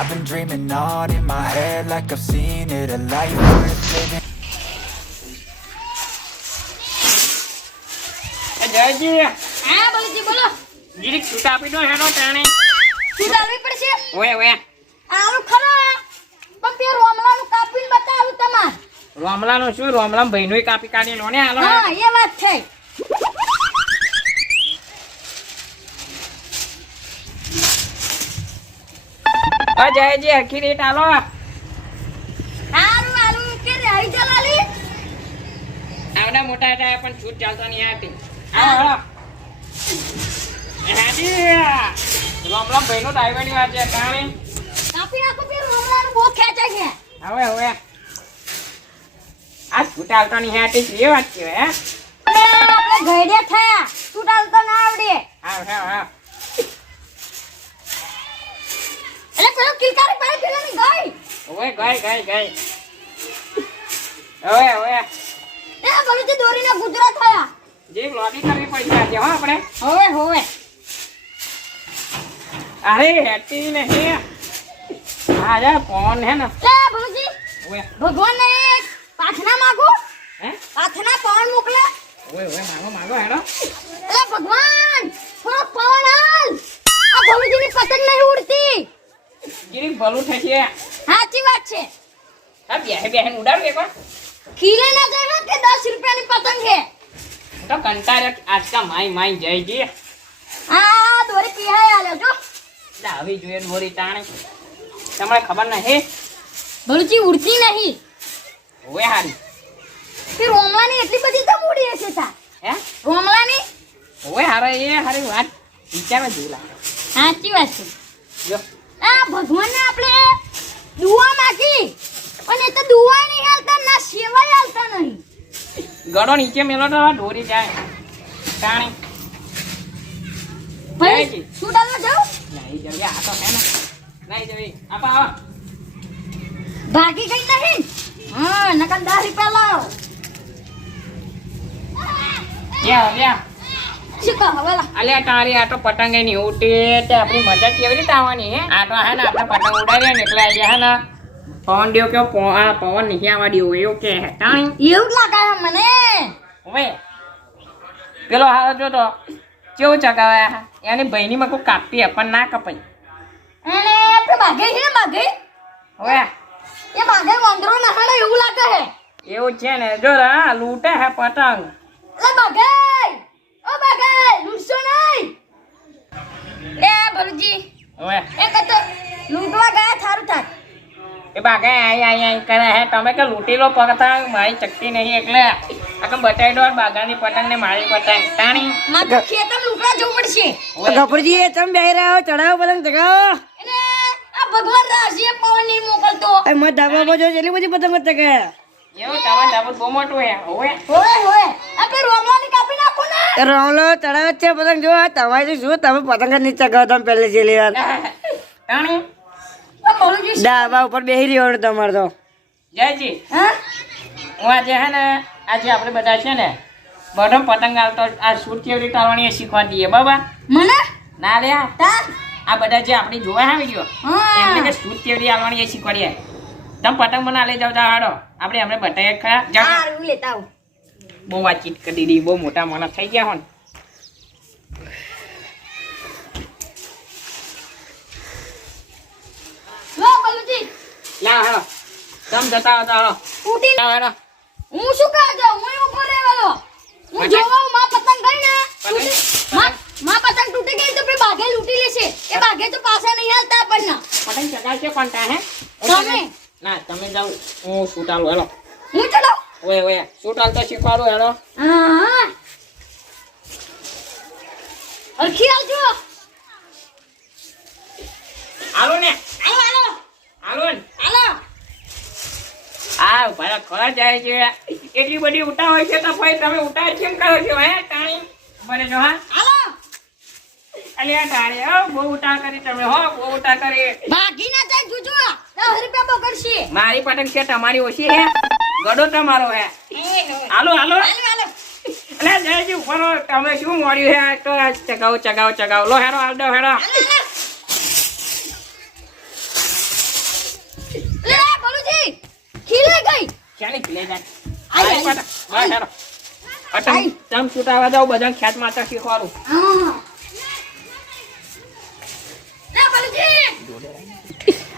I've been dreaming on in my head like I've seen it, a life worth living. એ જયજી. હા બોલુજી બોલો. જીરીક છૂટ આપી દો હેનો તાણે શું ચાલવી પડશે? ઓય ઓય. આવું ખરો પણ તે રોમલાનું કાપીને બતાવું તમાર. રોમલાનું શું? રોમલામ ભાઈનું કાપી કાઢી લો ને હાલો હા એ વાત છે જયજી હરખી રેટ હાલો. હારું હારું કે આવડા મોટા હતા પણ છૂટ ચાલતો નહીં આવતી. આવો હાજી. રોમલામ ભાઈનું વાત છે તાણે કાપી નાખો તે રોમલાનું બહુ ખેંચાય છે. હવે હવે. આ છૂટ આવતો નહીં આવતી એ વાત છે હે? આપણે ઘરડે થયા. ચાલતો ના આવડે. આવ આવ આવ એટલે પેલો કિલકારી પાઈ પેલાની ગઈ. ઓય ગઈ ગઈ ગઈ. ઓય ઓય એ બોલુજી દોરીને ગુજરાત થયા. જે લોબી કરવી પડી આજે હો આપણે. હોવે હોવે. અરે હેતી નહીં. આજે ફોન હે ને. કે બોલુજી ઓય ભગવાન ને પ્રાર્થના માંગુ. હે? પ્રાર્થના પવન મોકલે. ઓય ઓય માગો માગો હેડો. એ ભગવાન થોડો પવન હાલ આ ભોલુજીની પતંગ નહીં ઉડતી ગીરી ભલું થશે સાચી વાત છે. હા બેહે બેહે ઉડાડું એક વાર. ખીલે ના જાય કે દસ રૂપિયાની પતંગ છે. હું તો કંટાળ્યો આજકા માઈ માઈ જઈ જી આ દોરી પીહાય આલે જો. આવી જોઈએ દોરી તાણે તમને ખબર નહીં ભોલુજી ઉડતી નહીં. ઓય હારી. કે રોમલાની એટલી બધી તો ઉડી હશે તા હે? રોમલાની? ઓય હારે એ હારી વાત. વિચારવા જેવી લાગે. સાચી વાત છે. જો. આ ભગવાનને આપણે દુઆ માંગી. અને એ તો દુઆ નહીં હાલતા ના સેવાય હાલતા નહીં. ગળો નીચે મેલો તો દોરી જાય. તાણી ભાઈ. શું ડાલો જાઉં નહીં જવી આ તો હે ને નહીં જવી. આપા આવો. ભાગી ગઈ નહીં? હા નકલ દસ રૂપિયા લાવ. યા લ્યા. હવે તારી આ પતંગની ઉઠી તે આપણી મજા કેવી રીતે આવવાની હે? આટો હે ને આપણે પતંગ ઉડાડીએ ને એટલે આજે હે ને. પવન દેવ કેવો પવન નહીં આવવા દેવો એવું કે હે તાણી? એવું લાગે મને. હવે પેલો હારો જો તો કેવું ચગાવે આ? એની બહેની માં કોઈ કાપી પણ ના કપાઈ અને આપણે ભાગે છે ભાગે હવે એ ભાગે વાંદરો નહાડે એવું લાગે હે એવું છે ને જો રા લૂંટે હે પતંગ. એટલે ભાગે ઓ ભાગે લૂંટશો નહીં? એ ભરજી હવે? એ કતો લૂંટવા ગયા થારું થાર. એ બાગે આઈ આઈ આઈ કરે હે. તમે કે લૂંટી લો મારી ચકતી નહીં એટલે. આ બટાઈ દો બાગાની પતંગ ને મારી પતંગ. તાણી. મારે ખેતમ લૂંટવા જવું પડશે. હવે? એ તમે બેહી રહ્યા હો ચડાવો પતંગ ચગાવો. આ ભગવાન રાજીએ પવન નહીં મોકલતો. એ મત ધાબા પર જો એટલી બધી પતંગ ચગે એવું તમારે ધાબુ બહુ મોટું હે. હવે? હોય હોય આપણે રોમલાની કાપી રાવલો ચડાવે છે પતંગ જો આ તમારી શું તમે પતંગ જ નહીં ચગાવો તમે પહેલે છેલ્લી વાર. ડાબા ઉપર બેસી રહ્યો તમારે તો. જયજી હા? હું આજે હે ને આજે આપણે બધા છે ને બધો પતંગ આવતો આ શૂટ કેવી રીતે એ શીખવા દઈએ બાબા મને? ના લે આ. બધા જે આપણે જોવા હા વીડિયો એમને કે હા શૂટ કેવી રીતે આવવાની એ શીખવાડીએ. તમે પતંગ મને લઈ જાવ હાડો આપણે હમણાં બતાવીએ ખરા. જાઓ. લેતા આવું. બહુ વાતચીત કરી દીધી બહુ મોટા માણસ થઈ ગયા હોય લો હેડો. તમે જતા હતા ઉઠી હેડો. હું શું કહા જાઉં હું રહેવાનો. હું? જોવા માં પતંગ ગઈ ને? માં માં પતંગ તૂટી ગઈ તો પછી બાઘે લૂંટી લેશે. એ બાઘે તો પાછા નહીં હાલતા આપણને. પતંગ ચગાવશે કોણ તા હે? તમે. ના તમે જાઓ. હું શૂટ આલું હેલો. હું ચલાવ ઓય ઓય શું આલતો શીખવાડો હેલો હા. અરખી આવજો આલો ને. આલો આલો આલો ને. હાલો. આ ભાઈ ખરા જાય છે. એટલી બધી ઉઠા હોય છે તો ભાઈ તમે ઉઠા કેમ કરો છો હે તાણી બને જો હા. હાલો. અલ્યા ટાણી હો બહુ ઉઠા કરી તમે હો બહુ ઉઠા કરી. ભાગી ના જાય જુજો 10 રૂપિયા બગડશે. મારી પતંગ છે તમારી ઓછી હે ગડો તમારો હે. હાલો હાલો. એટલે જયજી ઉપર તમે શું મળ્યું હે? તો ચગાવો ચગાવો ચગાવો. લો હેરો હાલ દો હેરો છૂટાવા બધા ખ્યાત માતા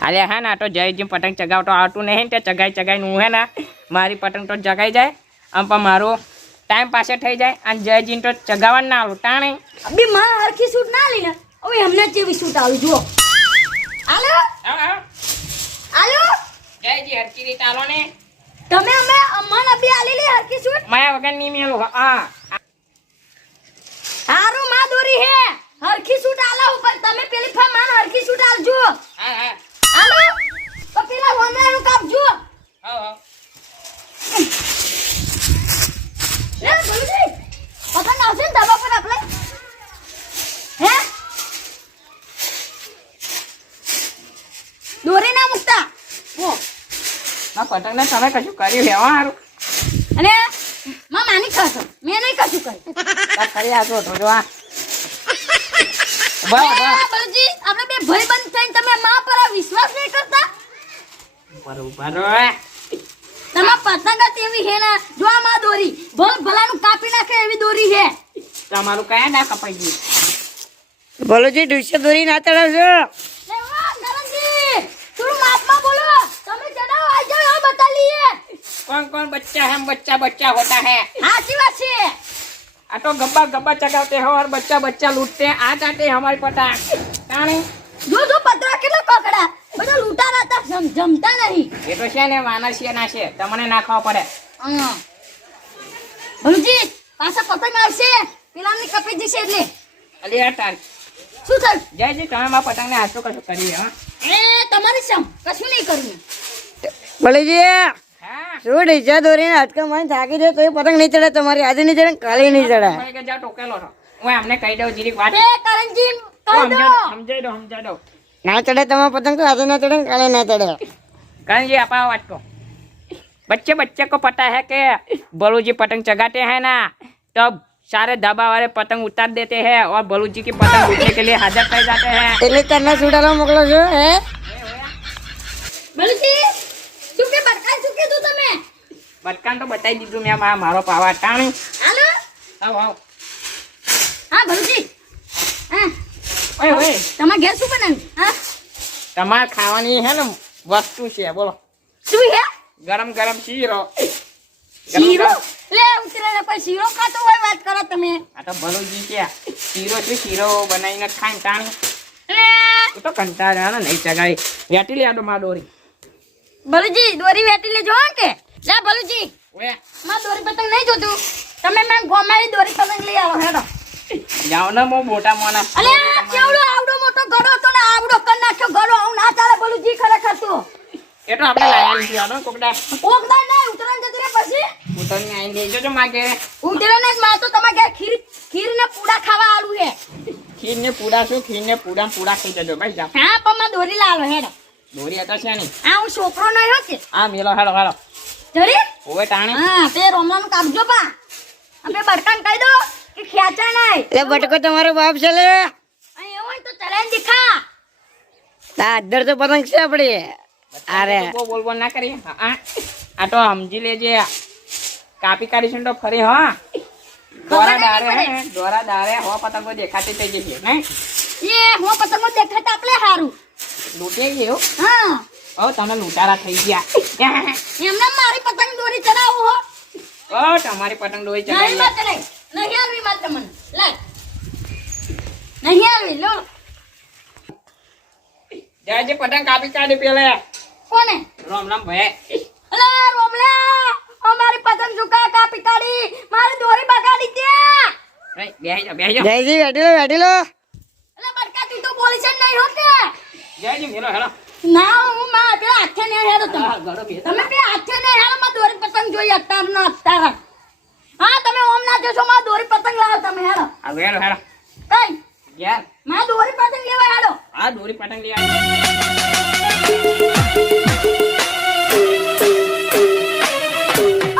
અરે હા. ના તો જયજી પતંગ ચગાવતો આવતું નહીં ને તે ચગાઈ ચગાઈ નું હે ને મારી પતંગ તો જગાઈ જાય. આમ પણ મારો ટાઈમ પાસે થઈ જાય. અને જયજીને તો ચગાવવા ના આવું ટાણે અબી માં હરખી સૂટ ના લઈને હવે એમને જેવી સૂટ આવી જુઓ. હાલો? હાલો? જયજી હરખી રીતે આલો ને. તમે અમે અમન આલી લે હરખી સૂટ? માયા વગર નહીં મેલું. હા હારું માં દોરી હે. હરખી સૂટ આલો ઉપર. તમે પેલી ફા માન હરખી સૂટ આલજો. હા હા. હાલો? તો પેલા વંદરાનું જુઓ હા ને હે. દોરી ના મૂકતા? ઓ. આ પતંગને તમે કશું કર્યું? લેવા સારું અને માં માની ખાશો. મેં નહીં કશું કર્યું. કરી આતો તો જો આ. આપણે બે ભાઈ બંધ થઈને તમે માં પર વિશ્વાસ નહીં કરતા? બરોબર પતંગ એવી હે ને જો આમાં દોરી. ભલ ભલાનું કાપી નાખે એવી દોરી છે. તમારું કયા ના કપાઈ ગયું. બોલો જી દૃશ્ય દોરી ના તળાવશો કોણ કોણ બચ્ચા હમ બચ્ચા બચ્ચા હોતા હે? સાચી વાત છે. આ તો ગબ્બા ગબ્બા ચગાવતે હો ઓર બચ્ચા બચ્ચા લૂટતે. આ ચાટે હમારી પટા કાણે જો જો પતરા કેટલા પકડા બધા લૂટા જમતા નહીં. એ તો છે ને વાનરસિયા ના છે. તમને નાખવા પડે. હા. ભલુજી પાછા પતંગ આવશે. પેલાની કપી જશે એટલે. અલી આ તાર. શું થયું? જયજી તમે મારા પતંગને હાથો કશું કરી હા. એ તમારી સમ કશું નહીં કરવું. ભલુજી શું ડીસા દોરીને હટકા મને થાકી જાય તો એ પતંગ નહીં ચડે તમારી આજે નહીં ચડે કાલે નહીં ચડે જા ટોકેલો છો. હું એમને કહી દઉં જીરીક વાત. એ કરણજી કહી દો. સમજાઈ દો સમજાઈ દઉં ના ચડે તમારા પતંગ તો આજે ના ચડે ને કાલે ના ચડે करण जी आप बात को बच्चे बच्चे को पता है कि बलू जी पतंग चगाते हैं ना तब सारे दबा वाले पतंग उतार देते हैं और बलू जी की पतंग उठने के लिए हाजिर कर जाते हैं એટલે તને સુડાલો મોકલો છો હે ભલુજી શું કે બરકાઈ શું કીધું તમે બટકાન તો બતાવી દીધું મેં મારા મારો પાવા ટાણી હાલો આવ આવ હા ભલુજી હા ઓય ઓય. તમારે ઘેર શું બનાવ્યું? હા? તમારે ખાવાની હે ને વસ્તુ છે બોલો. શું હે? ગરમ ગરમ શીરો. શીરો? લે ઉતરેલા પર શીરો ખાતો હોય વાત કરો તમે. આ તો બલુજી છે. શીરો છે શીરો બનાવીને ખાઈ તાણ લે. તો કંટાળ્યા ને નહીં ચગાવી વેટી લે આડો માં દોરી. ભલુજી દોરી વેટી લેજો કે. લે ભલુજી. ઓય. માં દોરી પતંગ નહીં જોતું. તમે મેં ગોમારી દોરી પતંગ લઈ આવો હેડો. જાવ ને મો મોટા મોના. અલે આ કેવડો આવડો મોટો ગળો તો ને આવડો કર નાખ્યો ગળો આવું ના ચાલે ભલુજી ખરેખર તો. એટલે આપણે લાયા નથી આનો કોકડા. કોકડા નહીં ઉતરણ જતી રે પછી. ઉતરણ ને આઈ લેજો જો માગે ઉતરણ ને માં તો તમારે ઘેર ખીર ખીર ને પૂડા ખાવા આલું હે ખીર ને પૂડા શું? ખીર ને પૂડા પૂડા ખાઈ જજો ભાઈ જા હા પણ માં દોરી લાવો હેડો. દોરી હતા છે ને આ હું છોકરો નહીં હો કે. આ મેલો હેડો હેડો. જરી ઓવે ટાણે. હા તે રોમલાનું કાપજો પા. અમે બડકાન કહી દો કે ખ્યાચા નહીં. એટલે બટકો તમારો બાપ છે લે. એવું તો દેખા. પતંગ છે આપડી. અરે. બહુ બોલ બોલ ના કરી હા, આ આ તો સમજી લેજે. કાપી કાઢીશું તો ફરી હા. દોરા નહીં દારે પડે. હે. ને, દોરા ડારે હો પતંગો દેખાતી થઈ જશે ને એ હો પતંગો દેખાતા આપણે હારું. લૂટે ગયો હા? ઓ તમે લૂંટારા થઈ ગયા. એમને મારી પતંગ દોરી ચડાવો હો. ઓ તમારી પતંગ દોરી ચડાવી નહીં મત નહીં. આલવી મત તમને. લાય. નહીં લો. જયજી પતંગ કાપી કાઢી પેલે. કોને? રામ રામ ભાઈ. અલા રોમલા અમારી પતંગ ઝુકા કાપી કાઢી. મારી દોરી બગાડી નહીં, બેહી જાઓ બેહી જાઓ. જયજી વેઠી લો વેઠી લો. અલા બડકા તું તો બોલી છે નહીં હોતે જયજી મેલો હેલો. ના હું માં પેલા હાથે ને હેડો તમે. તમે બે હાથે ને હેડો માં દોરી પતંગ જોઈ અત્યાર ના અત્યાર હા તમે ઓમ ના જશો માં દોરી પતંગ લાવો તમે હેડો હા હેલો હેલો. કઈ યારમાં દોરી પતંગ લેવા આડો આ દોરી પતંગ લેવા આડો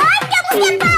આ કે મુકે